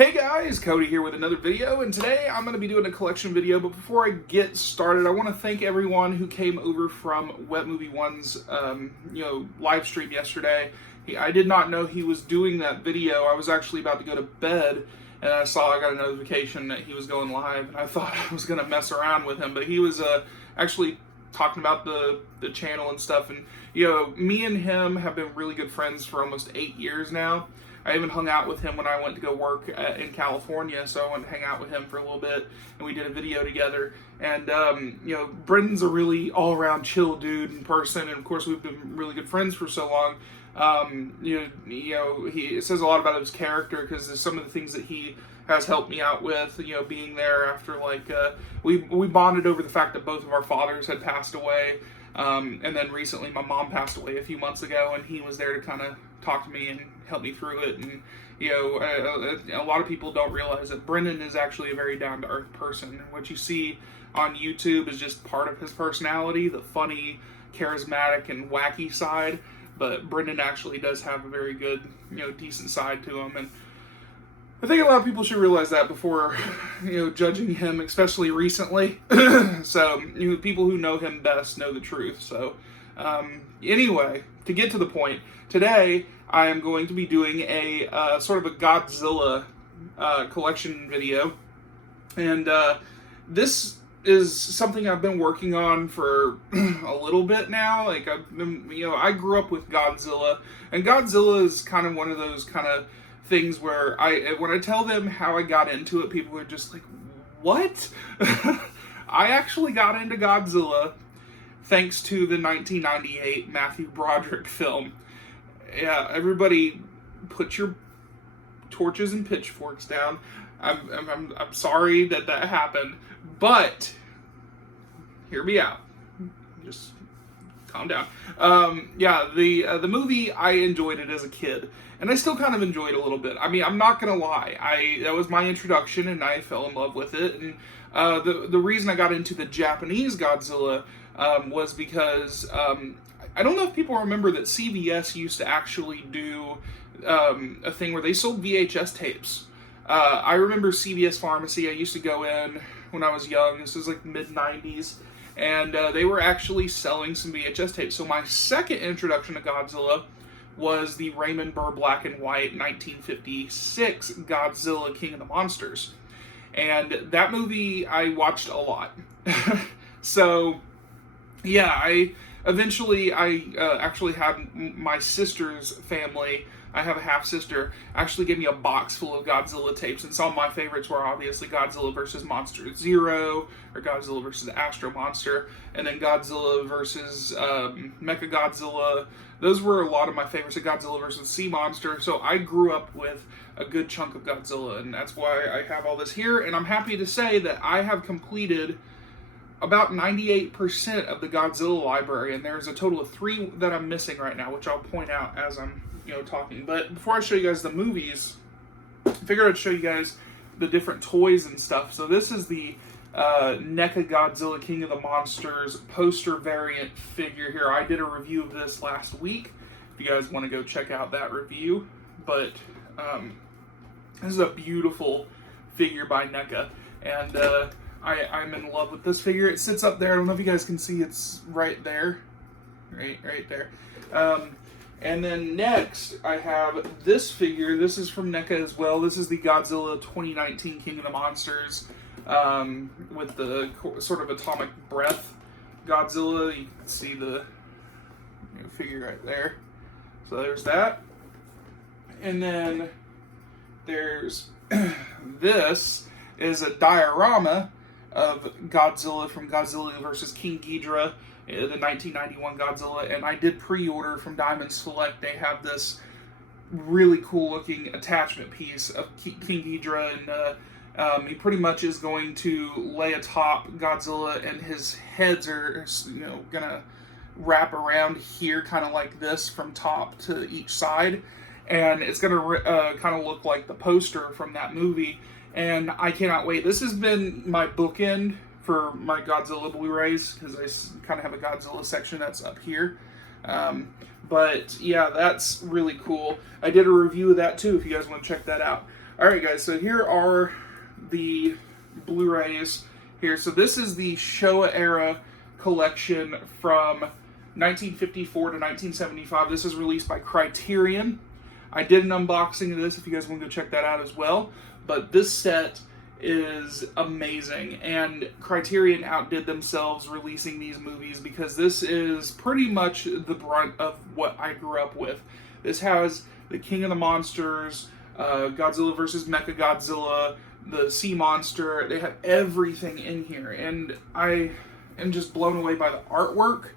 Hey guys, Cody here with another video, and today I'm going to be doing a collection video, but before I get started, I want to thank everyone who came over from Wet Movie One's live stream yesterday. I did not know he was doing that video. I was actually about to go to bed, and I got a notification that he was going live, and I thought I was going to mess around with him, but he was actually talking about the channel and stuff, and me and him have been really good friends for almost 8 years now. I even hung out with him when I went to go work in California, so I went to hang out with him for a little bit, and we did a video together. And Brendan's a really all-around chill dude in person, and of course we've been really good friends for so long. It says a lot about his character because there's some of the things that he has helped me out with. Being there after we bonded over the fact that both of our fathers had passed away. And then recently my mom passed away a few months ago, and he was there to kind of talk to me and help me through it. And a lot of people don't realize that Brendan is actually a very down-to-earth person. What you see on YouTube is just part of his personality, the funny, charismatic, and wacky side. But Brendan actually does have a very good, decent side to him. And I think a lot of people should realize that before, judging him, especially recently. So, people who know him best know the truth. So, anyway, to get to the point, today I am going to be doing a sort of a Godzilla collection video. And this is something I've been working on for a little bit now. I grew up with Godzilla, and Godzilla is kind of one of those kind of things where when I tell them how I got into it, people are just like, what? I actually got into Godzilla thanks to the 1998 Matthew Broderick film. Yeah, everybody put your torches and pitchforks down. I'm sorry that happened, but hear me out. Just calm down. The movie, I enjoyed it as a kid, and I still kind of enjoy it a little bit. I mean, I'm not gonna lie. That was my introduction, and I fell in love with it. And the reason I got into the Japanese Godzilla was because I don't know if people remember that CVS used to actually do a thing where they sold VHS tapes. I remember CVS Pharmacy. I used to go in when I was young. This was like mid-90s. And they were actually selling some VHS tapes. So my second introduction to Godzilla was the Raymond Burr black and white 1956 Godzilla King of the Monsters. And that movie I watched a lot. So, yeah, I actually had my sister's family. I have a half-sister, actually gave me a box full of Godzilla tapes, and some of my favorites were obviously Godzilla vs. Monster Zero, or Godzilla vs. Astro Monster, and then Godzilla vs. Mechagodzilla. Those were a lot of my favorites, Godzilla vs. Sea Monster, so I grew up with a good chunk of Godzilla, and that's why I have all this here, and I'm happy to say that I have completed about 98% of the Godzilla library, and there's a total of 3 that I'm missing right now, which I'll point out as I'm talking. But before I show you guys the movies, I figured I'd show you guys the different toys and stuff. So this is the NECA Godzilla King of the Monsters poster variant figure here. I did a review of this last week, if you guys want to go check out that review. But this is a beautiful figure by NECA, and I'm in love with this figure. It sits up there. I don't know if you guys can see, it's right there. Right there. And then next, I have this figure. This is from NECA as well. This is the Godzilla 2019 King of the Monsters with the sort of atomic breath Godzilla. You can see the figure right there. So there's that. And then there's this is a diorama of Godzilla from Godzilla vs. King Ghidorah, the 1991 Godzilla, and I did pre-order from Diamond Select. They have this really cool looking attachment piece of King Ghidorah, and he pretty much is going to lay atop Godzilla, and his heads are gonna wrap around here kind of like this from top to each side, and it's gonna kind of look like the poster from that movie, and I cannot wait. This has been my bookend for my Godzilla Blu-rays, because I kind of have a Godzilla section that's up here. But yeah, that's really cool. I did a review of that too, if you guys want to check that out. Alright guys, so here are the Blu-rays here. So this is the Showa era collection from 1954 to 1975. This is released by Criterion. I did an unboxing of this if you guys want to go check that out as well. But this set is amazing, and Criterion outdid themselves releasing these movies because this is pretty much the brunt of what I grew up with. This has the King of the Monsters, Godzilla vs. Mechagodzilla, the Sea Monster. They have everything in here, and I am just blown away by the artwork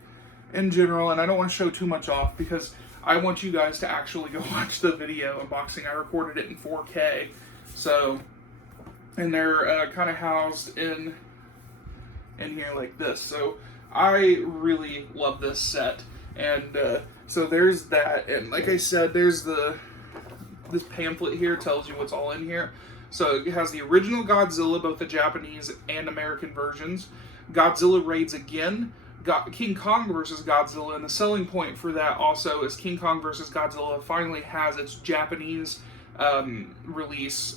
in general, and I don't want to show too much off because I want you guys to actually go watch the video unboxing. I recorded it in 4K, so, and they're kind of housed in here like this. So I really love this set, and so there's that, and like I said, there's this pamphlet here tells you what's all in here. So it has the original Godzilla, both the Japanese and American versions. Godzilla Raids Again, King Kong versus Godzilla, and the selling point for that also is King Kong versus Godzilla finally has its Japanese release,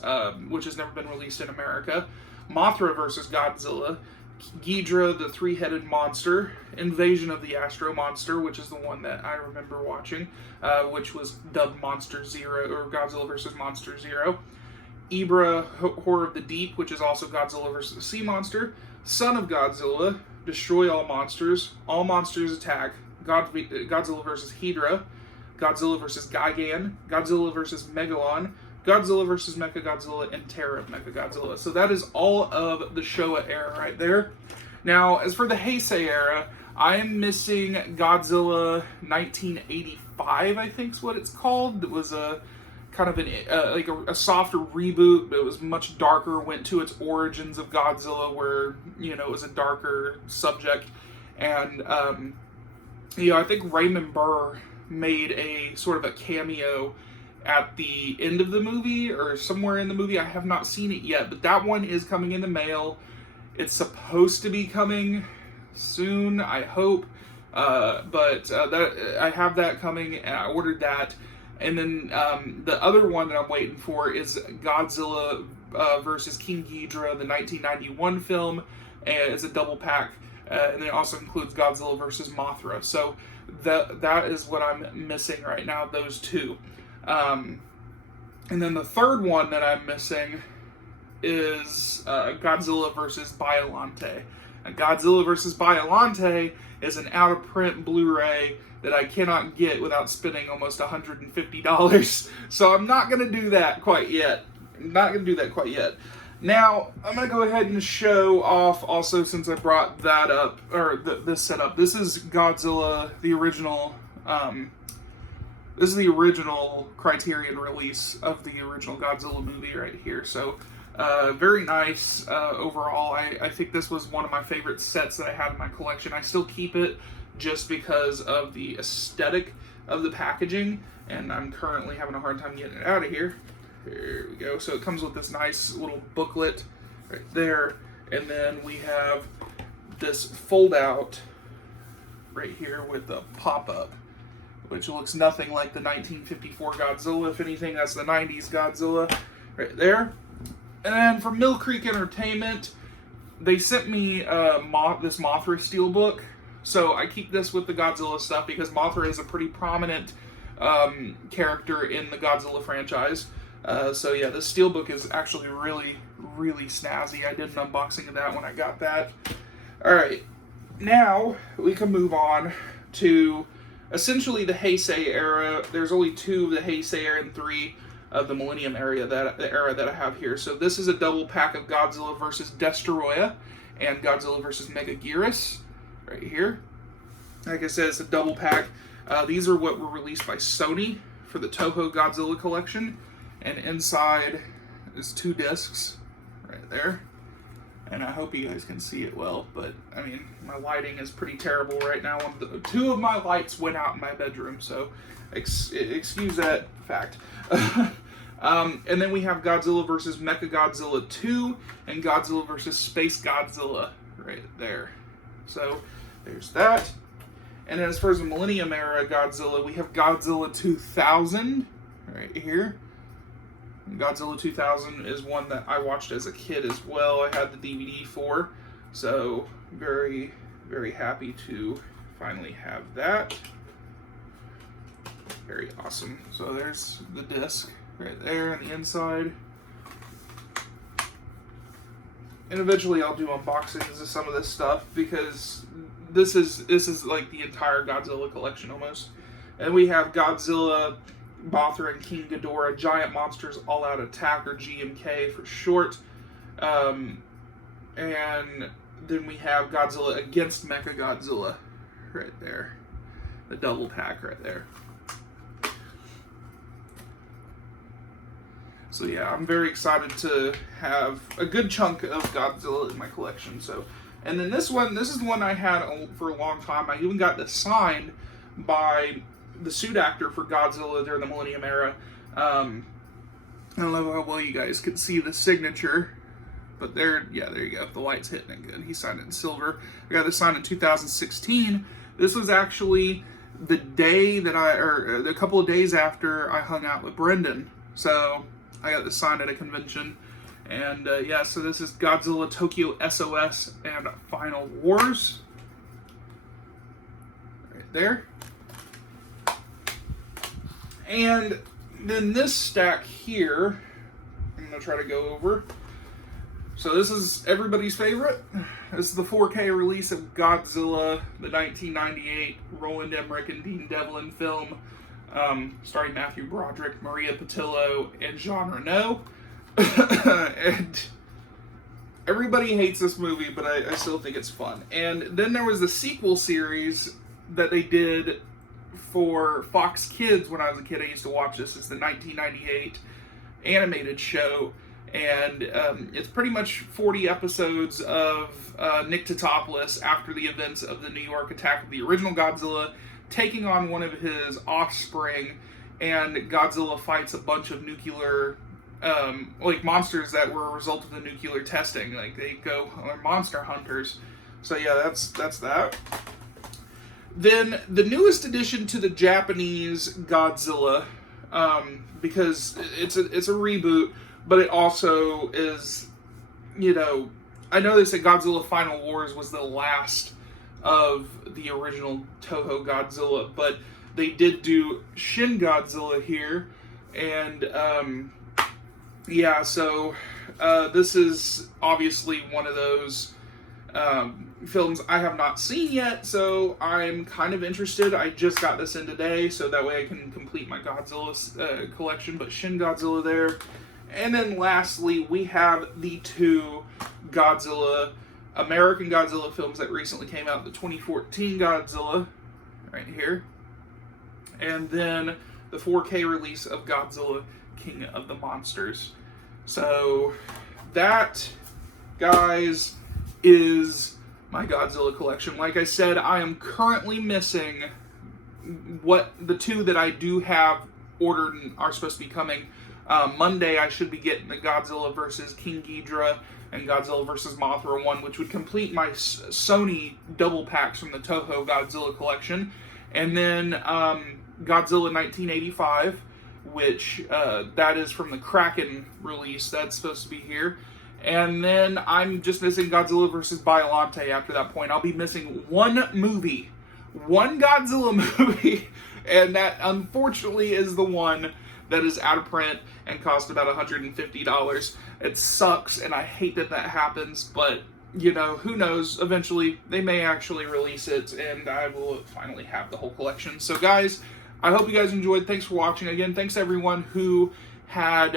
which has never been released in America. Mothra versus Godzilla, Ghidorah the three-headed monster, Invasion of the Astro Monster, which is the one that I remember watching, which was dubbed Monster Zero, or Godzilla vs. Monster Zero. Ibra, Horror of the Deep, which is also Godzilla vs. Sea Monster. Son of Godzilla, Destroy All Monsters Attack, Godzilla vs. Hedorah, Godzilla vs. Gigan, Godzilla vs. Megalon, Godzilla vs. Mechagodzilla, and Terror of Mechagodzilla. So that is all of the Showa era right there. Now, as for the Heisei era, I am missing Godzilla 1985, I think is what it's called. It was a kind of like a softer reboot, but it was much darker, went to its origins of Godzilla where, you know, it was a darker subject. And, you know, I think Raymond Burr made a sort of a cameo at the end of the movie or somewhere in the movie. I have not seen it yet, but that one is coming in the mail. It's supposed to be coming soon, I hope. But I have that coming, and I ordered that. And then the other one that I'm waiting for is Godzilla versus King Ghidorah, the 1991 film. And it's a double pack, and it also includes Godzilla versus Mothra. So that is what I'm missing right now, those two. And then the third one that I'm missing is Godzilla vs. Biollante. And Godzilla vs. Biollante is an out-of-print Blu-ray that I cannot get without spending almost $150. So I'm not going to do that quite yet. Now, I'm going to go ahead and show off also, since I brought that up, or this setup. This is Godzilla, the original, this is the original Criterion release of the original Godzilla movie right here. So, very nice overall. I think this was one of my favorite sets that I had in my collection. I still keep it just because of the aesthetic of the packaging, and I'm currently having a hard time getting it out of here. Here we go. So it comes with this nice little booklet right there, and then we have this fold-out right here with the pop-up, which looks nothing like the 1954 Godzilla. If anything, that's the 90s Godzilla right there. And then from Mill Creek Entertainment, they sent me this Mothra steelbook. So I keep this with the Godzilla stuff because Mothra is a pretty prominent character in the Godzilla franchise. So yeah, this steelbook is actually really, really snazzy. I did an unboxing of that when I got that. Alright, now we can move on to essentially the Heisei era. There's only two of the Heisei era and three of the Millennium era that I have here. So this is a double pack of Godzilla vs. Destoroyah and Godzilla vs. Megaguirus right here. Like I said, it's a double pack. These are what were released by Sony for the Toho Godzilla Collection. And inside is 2 discs right there. And I hope you guys can see it well, but I mean, my lighting is pretty terrible right now. Two of my lights went out in my bedroom, so excuse that fact. And then we have Godzilla vs. Mechagodzilla 2 and Godzilla vs. Space Godzilla right there. So there's that. And then as far as the Millennium era Godzilla, we have Godzilla 2000 right here. Godzilla 2000 is one that I watched as a kid as well. I had the DVD for, so very, very happy to finally have that. Very awesome. So there's the disc right there on the inside. And eventually I'll do unboxings of some of this stuff, because this is like the entire Godzilla collection almost. And we have Godzilla, Mothra, and King Ghidorah, Giant Monsters All Out Attack, or GMK for short. And then we have Godzilla Against Mechagodzilla right there. The double pack right there. So yeah, I'm very excited to have a good chunk of Godzilla in my collection. So, and then this is the one I had for a long time. I even got this signed by the suit actor for Godzilla during the Millennium era. I don't know how well you guys can see the signature, but there you go. The light's hitting it good. He signed it in silver. I got this signed in 2016. This was actually the day that a couple of days after I hung out with Brendan. So I got this signed at a convention. And yeah, so this is Godzilla Tokyo SOS and Final Wars. Right there. And then this stack here, I'm going to try to go over. So this is everybody's favorite. This is the 4K release of Godzilla, the 1998 Roland Emmerich and Dean Devlin film, starring Matthew Broderick, Maria Patillo, and Jean Reno. And everybody hates this movie, but I still think it's fun. And then there was the sequel series that they did for Fox Kids when I was a kid. I used to watch this. It's the 1998 animated show. And it's pretty much 40 episodes of Nick Totopoulos after the events of the New York attack of the original Godzilla, taking on one of his offspring, and Godzilla fights a bunch of nuclear monsters that were a result of the nuclear testing. Like, they go, they're monster hunters. So yeah, that's that. Then the newest addition to the Japanese Godzilla, because it's a reboot, but it also is, you know, I know they said Godzilla Final Wars was the last of the original Toho Godzilla, but they did do Shin Godzilla here, and yeah, so this is obviously one of those films I have not seen yet, so I'm kind of interested. I just got this in today, so that way I can complete my Godzilla collection, but Shin Godzilla there. And then lastly, we have the two American Godzilla films that recently came out. The 2014 Godzilla, right here. And then the 4K release of Godzilla, King of the Monsters. So that, guys, is my Godzilla collection. Like I said, I am currently missing what the two that I do have ordered and are supposed to be coming. Monday, I should be getting the Godzilla vs. King Ghidorah and Godzilla vs. Mothra 1, which would complete my Sony double packs from the Toho Godzilla collection. And then Godzilla 1985, which that is from the Kraken release. That's supposed to be here. And then I'm just missing Godzilla vs. Biollante after that point. I'll be missing one movie. One Godzilla movie. And that, unfortunately, is the one that is out of print and cost about $150. It sucks, and I hate that that happens, but, you know, who knows? Eventually, they may actually release it, and I will finally have the whole collection. So, guys, I hope you guys enjoyed. Thanks for watching. Again, thanks to everyone who had,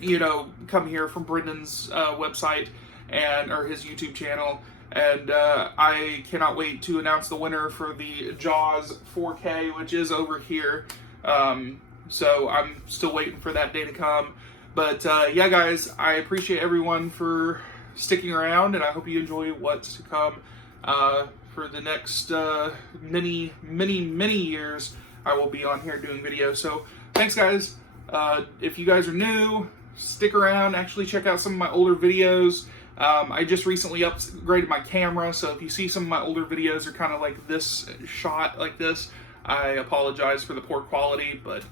you know, come here from Brendan's website or his YouTube channel. And I cannot wait to announce the winner for the Jaws 4K, which is over here. So I'm still waiting for that day to come. But yeah, guys, I appreciate everyone for sticking around, and I hope you enjoy what's to come for the next many years. I will be on here doing videos. So thanks, guys. If you guys are new, stick around. Actually, check out some of my older videos. I just recently upgraded my camera, so if you see some of my older videos are kind of like this shot like this, I apologize for the poor quality, but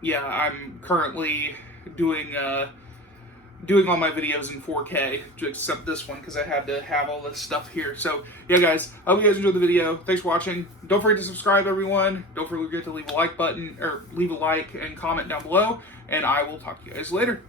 yeah, I'm currently doing all my videos in 4K, except this one because I had to have all this stuff here. So yeah, guys, I hope you guys enjoyed the video. Thanks for watching. Don't forget to subscribe, everyone. Don't forget to leave a like button, or leave a like and comment down below, and I will talk to you guys later.